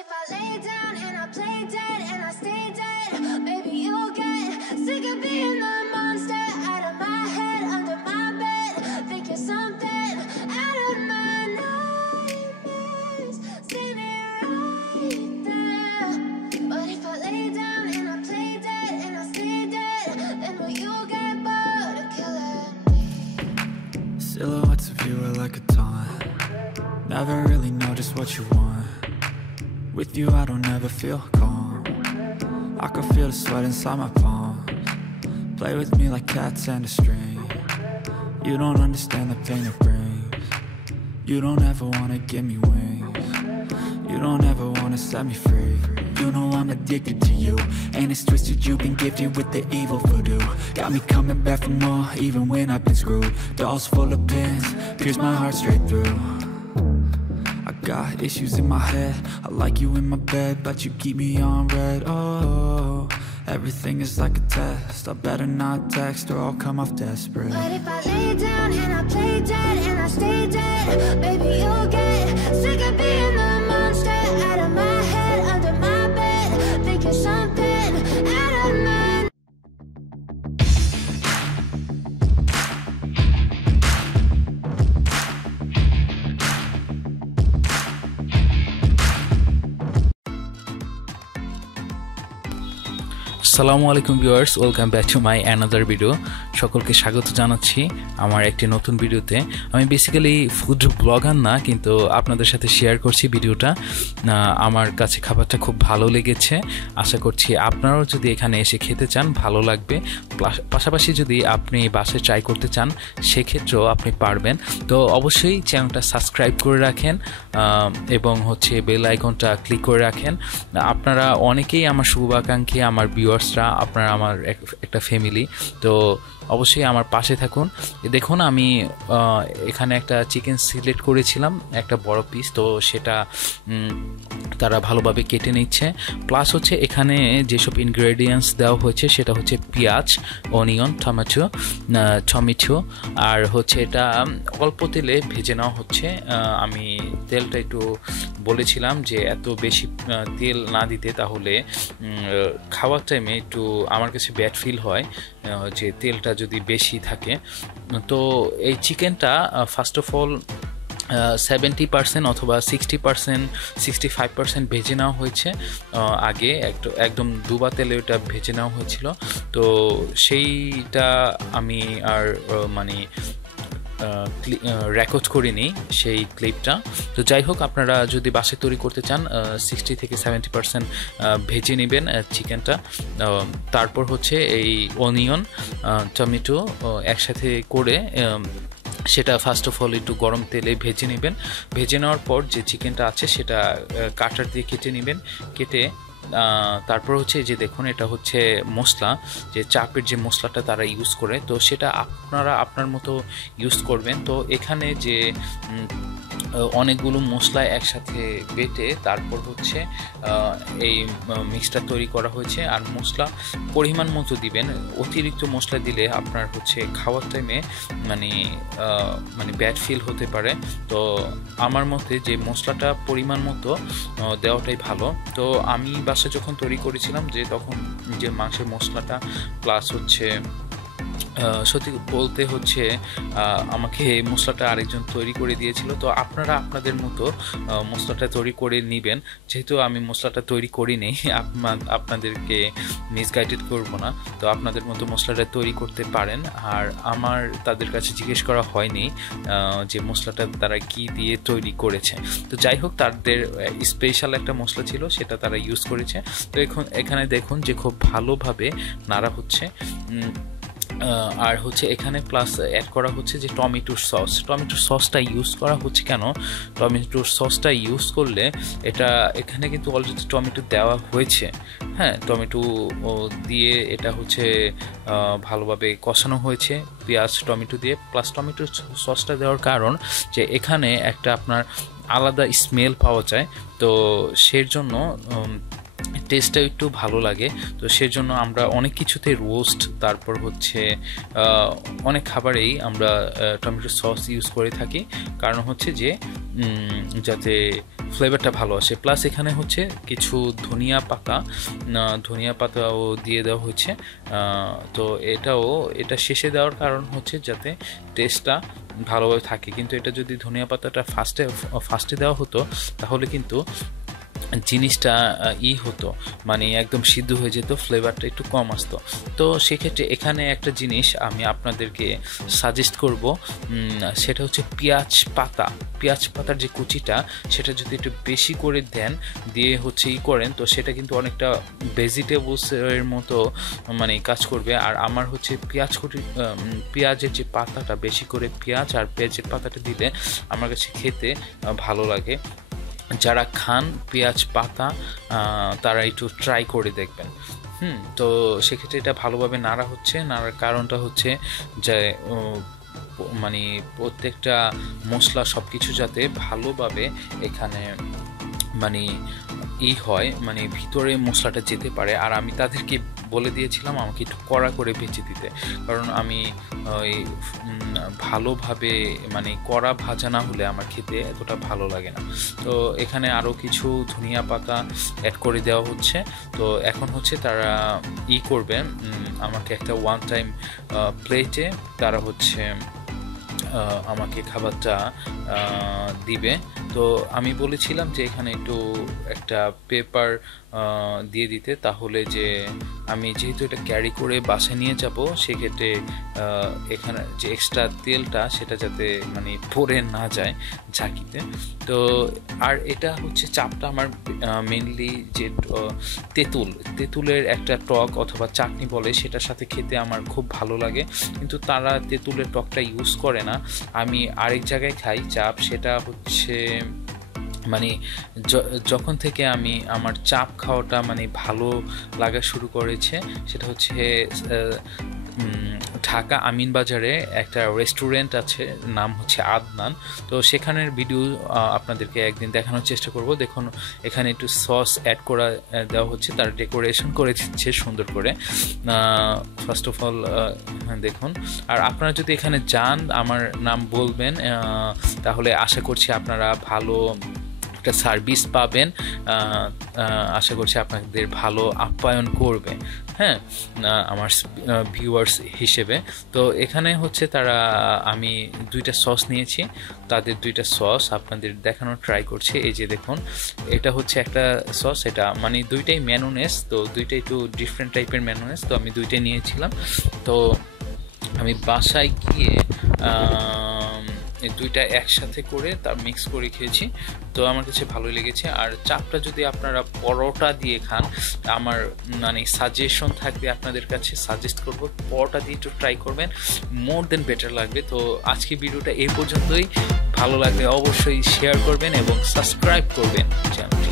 if I lay down and I play dead and I stay dead, baby, you'll get sick of being the monster out of my head, under my bed. Think you're something out of my nightmares, standing right there. But if I lay down and I play dead and I stay dead, then will you get bored of killing me? Silhouettes of you are like a taunt. Never really know just what you want. With you I don't ever feel calm. I can feel the sweat inside my palms. Play with me like cats and a string. You don't understand the pain it brings. You don't ever wanna give me wings. You don't ever wanna set me free. You know I'm addicted to you, and it's twisted, you've been gifted with the evil voodoo. Got me coming back for more, even when I've been screwed. Dolls full of pins, pierce my heart straight through. I got issues in my head, I like you in my bed, but you keep me on red. Oh, everything is like a test, I better not text or I'll come off desperate. But if I lay down and I play dead and I stay dead, baby, you'll get sick of being the monster out of my head, under my bed. Think you're something out of my আসসালামু আলাইকুম viewers, welcome back to my another video. সকলকে স্বাগত জানাচ্ছি আমার একটি নতুন ভিডিওতে। আমি বেসিক্যালি ফুড ব্লগার না, কিন্তু আপনাদের সাথে শেয়ার করছি ভিডিওটা। আমার কাছে খাবারটা খুব ভালো লেগেছে, আশা করছি আপনারাও যদি এখানে এসে খেতে চান ভালো লাগবে। পাশাপাশি যদি আপনি বাসায় ট্রাই করতে চান সেক্ষেত্রেও আপনি পারবেন। তো অবশ্যই চ্যানেলটা সাবস্ক্রাইব করে রাখেন এবং বেল আইকনটা ক্লিক করে রাখেন। আপনারা অনেকেই আমার শুভাকাঙ্ক্ষী, আমার ভিউয়ার্সরা, আপনারা আমার একটা ফ্যামিলি, তো অবশ্যই আমার পাশে থাকুন। দেখুন আমি এখানে একটা চিকেন সিলেক্ট করেছিলাম, একটা বড় পিস, তো সেটা তারা ভালোভাবে কেটে নিচ্ছে। প্লাস এখানে যেসব ইনগ্রেডিয়েন্টস দেওয়া হয়েছে সেটা পেঁয়াজ, অনিয়ন, টমেটো, আর এটা অল্প তেলে ভেজে নেওয়া হচ্ছে। আমি তেলটা একটু বলেছিলাম যে এত বেশি তেল না দিতে, তাহলে খাওয়ার টাইমে একটু আমার কাছে ব্যাড ফিল হয় যে তেলটা যদি বেশি থাকে। তো এই চিকেনটা ফার্স্ট অফ অল 70% অথবা 60%, 65% ভেজে নেওয়া হয়েছে। আগে একদম ডুবা তেলে ওটা ভেজে নেওয়া হয়েছিল। তো সেইটা আমি আর রেকর্ড করিনি সেই ক্লিপটা। তো যাই হোক, আপনারা যদি বাসায় তৈরি করতে চান 60 থেকে 70% ভেজে নেবেন চিকেনটা। তারপর এই অনিয়ন, টমেটো একসাথে করে সেটা ফার্স্ট অফ অল একটু গরম তেলে ভেজে নেবেন। ভেজে নেওয়ার পর যে চিকেনটা আছে সেটা কাটার দিয়ে কেটে নেবেন। কেটে তারপর যে দেখুন এটা মশলা, যে চাপের যে মশলাটা তারা ইউজ করে, তো সেটা আপনারা আপনার মতো ইউজ করবেন। তো এখানে যে অনেকগুলো মশলা একসাথে বেটে তারপর এই মিক্সটা তৈরি করা হয়েছে। আর মশলা পরিমাণ মতো দিবেন, অতিরিক্ত মশলা দিলে আপনার খাওয়ার টাইমে ব্যাড ফিল হতে পারে। তো আমার মতে যে মশলাটা পরিমাণ মতো দেওয়াটাই ভালো। তো আমি বাসায় যখন তৈরি করেছিলাম তখন যে মাংসের মশলাটা প্লাস সত্যি বলতে আমাকে মশলাটা আরেকজন তৈরি করে দিয়েছিল। তো আপনারা আপনাদের মতো মশলাটা তৈরি করে নেবেন। যেহেতু আমি মশলাটা তৈরি করিনি, আপনাদেরকে মিসগাইডেড করব না, তো আপনাদের মতো মশলাটা তৈরি করতে পারেন। আর আমার তাদের কাছে জিজ্ঞেস করা হয়নি যে মশলাটা তারা কি দিয়ে তৈরি করেছে। তো যাই হোক, তাদের স্পেশাল একটা মশলা ছিল, সেটা তারা ইউজ করেছে। তো এখানে দেখুন যে খুব ভালোভাবে নাড়া হচ্ছে। আর এখানে প্লাস অ্যাড করা যে টমেটোর সসটা ইউজ করা কেন? টমেটোর সসটা ইউজ করলে এখানে কিন্তু অলরেডি টমেটো দেওয়া হয়েছে। হ্যাঁ, টমেটো দিয়ে এটা ভালোভাবে কষানো হয়েছে পেঁয়াজ টমেটো দিয়ে। প্লাস টমেটোর সসটা দেওয়ার কারণ যে এখানে একটা আপনার আলাদা স্মেল পাওয়া যায়, তো সেই জন্য টেস্টটা একটু ভালো লাগে। তো সেজন্য আমরা অনেক কিছুতে রোস্ট, তারপর অনেক খাবারেই আমরা টমেটো সস ইউজ করে থাকি। কারণ যে যাতে ফ্লেভারটা ভালো আসে। প্লাস এখানে হচ্ছে কিছু ধনিয়া পাতাও দিয়ে দেওয়া হয়েছে। তো এটা শেষে দেওয়ার কারণ হচ্ছে যাতে টেস্টটা ভালোভাবে থাকে, কিন্তু এটা যদি ধনিয়া পাতাটা ফার্স্টে দেওয়া হতো তাহলে কিন্তু জিনিসটা হতো, মানে একদম সিদ্ধ হয়ে যেত, ফ্লেভারটা একটু কম আসতো। তো সেক্ষেত্রে এখানে একটা জিনিস আমি আপনাদেরকে সাজেস্ট করব, সেটা হচ্ছে পেঁয়াজ পাতার যে কুচিটা সেটা যদি একটু বেশি করে দেন, দিয়ে হচ্ছে করেন, তো সেটা কিন্তু অনেকটা ভেজিটেবলসের মতো মানে কাজ করবে। আর আমার হচ্ছে পেঁয়াজের যে পাতাটা, বেশি করে পেঁয়াজ আর পেঁয়াজের পাতাটা দিলে আমার কাছে খেতে ভালো লাগে। যারা খান পেঁয়াজ পাতা তারা একটু ট্রাই করে দেখবেন। তো সেক্ষেত্রে এটা ভালোভাবে নাড়ার কারণটা হচ্ছে যে মানে প্রত্যেকটা মশলা সব কিছু যাতে ভালোভাবে এখানে মানে হয়, মানে ভিতরে মশলাটা যেতে পারে। আর আমি তাদেরকে বলে দিয়েছিলাম আমাকে একটু কড়া করে ভেজে দিতে, কারণ আমি ওই ভালোভাবে মানে কড়া ভাজা না হলে আমার খেতে এতটা ভালো লাগে না। তো এখানে আরও কিছু ধনিয়া পাতা অ্যাড করে দেওয়া হচ্ছে। তো এখন হচ্ছে তারা করবে, আমাকে একটা ওয়ান টাইম প্লেটে তারা হচ্ছে আমাকে খাবারটা দিবে। তো আমি বলেছিলাম যে এখানে একটু একটা পেপার দিয়ে দিতে, তাহলে যে আমি যেহেতু এটা ক্যারি করে বাসায় নিয়ে যাব, সেক্ষেত্রে এখানে যে এক্সট্রা তেলটা সেটা যাতে মানে পড়ে না যায় ঝাঁকিতে। তো আর এটা হচ্ছে চাপটা আমার মেনলি যে তেঁতুলের একটা টক অথবা চাটনি বলে, সেটার সাথে খেতে আমার খুব ভালো লাগে, কিন্তু তারা তেঁতুলের টকটা ইউজ করে না। আমি আরেক জায়গায় খাই চাপ, সেটা হচ্ছে মানে যখন থেকে আমি আমার চাপ খাওয়াটা মানে ভালো লাগা শুরু করেছে, সেটা হচ্ছে ঢাকা আমিনবাজারে একটা রেস্টুরেন্ট আছে, নাম হচ্ছে আদনান। তো সেখানের ভিডিও আপনাদেরকে একদিন দেখানোর চেষ্টা করব। দেখুন এখানে একটু সস অ্যাড করা দেওয়া হচ্ছে, তার ডেকোরেশন করে দিচ্ছে সুন্দর করে। ফার্স্ট অফ অল দেখুন, আর আপনারা যদি এখানে যান আমার নাম বলবেন, তাহলে আশা করছি আপনারা ভালো একটা সার্ভিস পাবেন, আশা করছি আপনাদের ভালো আপ্যায়ন করবে, হ্যাঁ, আমার ভিউয়ার্স হিসেবে। তো এখানে হচ্ছে আমি 2টা সস নিয়েছি, তাদের 2টা সস আপনাদের দেখানোর ট্রাই করছি। এই যে দেখুন, এটা হচ্ছে একটা সস, এটা মানে 2টাই ম্যায়োনেজ, তো 2টাই একটু ডিফারেন্ট টাইপের ম্যায়োনেজ, তো আমি 2টাই নিয়েছিলাম। তো আমি বাসায় গিয়ে এই 2টা একসাথে করে তার মিক্স করে খেয়েছি, তো আমার কাছে ভালোই লেগেছে। আর চাপটা যদি আপনারা পরোটা দিয়ে খান, আমার মানে সাজেশন থাকবে, আপনাদের কাছে সাজেস্ট করব পরোটা দিয়ে একটু ট্রাই করবেন, মোর দেন বেটার লাগবে। তো আজকে ভিডিওটা এই পর্যন্তই, ভালো লাগলে অবশ্যই শেয়ার করবেন এবং সাবস্ক্রাইব করবেন চ্যানেলটি।